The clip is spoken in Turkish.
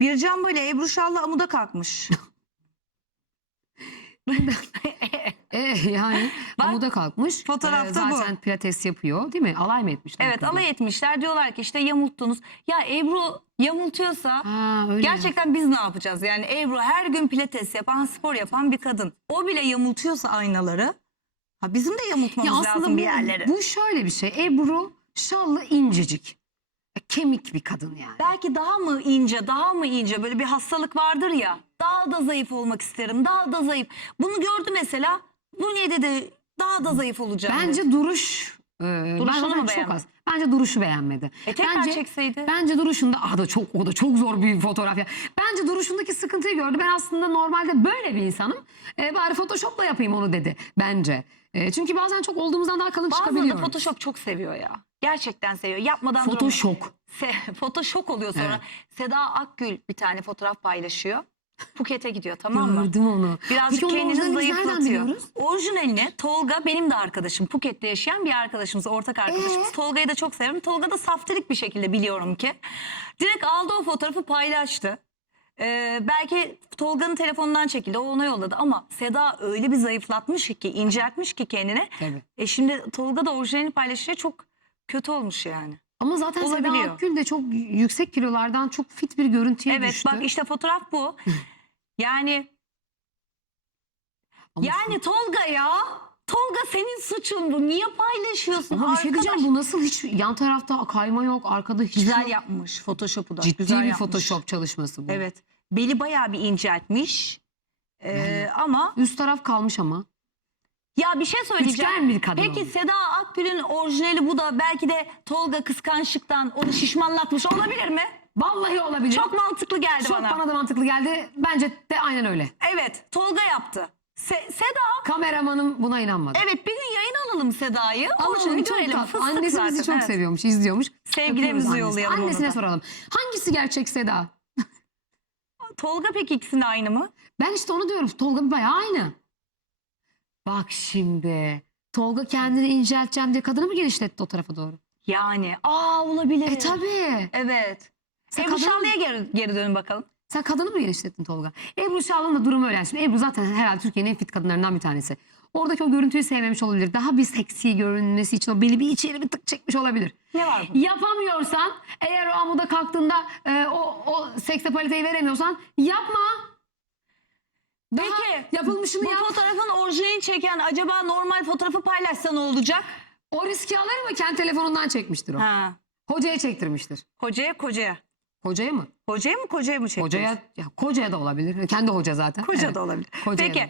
Bircan böyle Ebru Şallı amuda kalkmış. E, yani Bak, amuda kalkmış. fotoğrafta E, bu. zaten pilates yapıyor değil mi? Alay mı etmişler? evet alay etmişler diyorlar ki işte yamulttunuz. Ya Ebru yamultuyorsa Ha, öyle. gerçekten biz ne yapacağız? Yani Ebru her gün pilates yapan spor yapan bir kadın. O bile yamultuyorsa aynaları. Ha bizim de yamultmamız Ya lazım bu, bir yerleri. bu şöyle bir şey. Ebru şallı incecik. Kemik bir kadın yani. Belki daha mı ince, daha mı ince böyle bir hastalık vardır ya. Daha da zayıf olmak isterim, daha da zayıf. Bunu gördü mesela. Bu niye dedi daha da zayıf olacağım. Bence duruş e, Duruşunu ben mu çok az. Bence duruşu beğenmedi. E tekrar bence, çekseydi. Bence duruşunda ah da çok o da çok zor bir fotoğraf ya. Bence duruşundaki sıkıntıyı gördü. Ben aslında normalde böyle bir insanım. E, bari Photoshop'la yapayım onu dedi bence. E, çünkü bazen çok olduğumuzdan daha kalın Bazıları da çıkabiliyor. Photoshop çok seviyor ya. Gerçekten seviyor. Yapmadan. Photoshop. Se Photoshop oluyor sonra. Evet. Seda Akgül bir tane fotoğraf paylaşıyor. Phuket'e gidiyor tamam mı? Gördüm onu. Birazcık Peki kendini zayıflatıyor. Orijinalini Tolga benim de arkadaşım. Phuket'te yaşayan bir arkadaşımız, ortak arkadaşımız. Ee? Tolga'yı da çok severim. Tolga da saftirik bir şekilde biliyorum ki. Direkt aldı o fotoğrafı paylaştı. Ee, belki Tolga'nın telefonundan çekildi. O ona yolladı ama Seda öyle bir zayıflatmış ki, inceltmiş ki kendini. Tabii. E şimdi Tolga da orijinalini paylaşınca çok kötü olmuş yani. Ama zaten Seda Olabiliyor. Akgül de çok yüksek kilolardan çok fit bir görüntüye Evet düştü. bak işte fotoğraf bu. yani Ama yani Tolga ya. Tolga senin suçun bu. Niye paylaşıyorsun? Ama bir şey Arkadaş- diyeceğim bu nasıl hiç yan tarafta kayma yok arkada hiç Güzel yok. yapmış Photoshop'u da. Ciddi Güzel bir yapmış. Photoshop çalışması bu. Evet. Beli bayağı bir inceltmiş. Ee, Yani. ama Üst taraf kalmış ama. Ya bir şey söyleyeceğim. Üçgen bir kadın Peki. Seda Akgül'ün orijinali bu da belki de Tolga kıskançlıktan onu şişmanlatmış olabilir mi? Vallahi olabilir. Çok mantıklı geldi Çok bana. bana da mantıklı geldi. Bence de aynen öyle. Evet Tolga yaptı. Se- Seda Kameramanım buna inanmadı. evet bir gün yayın alalım Seda'yı. Alalım, Orijinalini çok görelim. tatlı. Fıstık Annesi zaten, bizi çok evet. seviyormuş, izliyormuş. Sevgilerimizi Öpüyoruz yollayalım Annesine ona da. soralım. Hangisi gerçek Seda? Tolga peki ikisinin aynı mı? Ben işte onu diyorum. Tolga bayağı aynı. Bak şimdi. Tolga kendini incelteceğim diye kadını mı genişletti o tarafa doğru? Yani aa olabilir. E tabii. Evet. Sen Ebru kadın- Şallı'ya geri, geri dönün bakalım. Sen kadını mı genişlettin Tolga? Ebru Şallı'nın da durumu öyle. Şimdi Ebru zaten herhalde Türkiye'nin en fit kadınlarından bir tanesi. Oradaki o görüntüyü sevmemiş olabilir. Daha bir seksi görünmesi için o beli bir içeri bir tık çekmiş olabilir. Ne var bu? Yapamıyorsan eğer o amuda kalktığında e, o, o seksapaliteyi veremiyorsan yapma. Daha Peki yapılmışını bu yap. fotoğrafın orijinalini çeken acaba normal fotoğrafı paylaşsa ne olacak? O riski alır mı? Kendi telefonundan çekmiştir o. Ha. Hocaya çektirmiştir. Hocaya kocaya. Hocaya mı? Hocaya mı kocaya mı çekmiş? Hocaya, ya, kocaya da olabilir. Kendi hoca zaten. Koca Evet. da olabilir. Kocaya Peki da.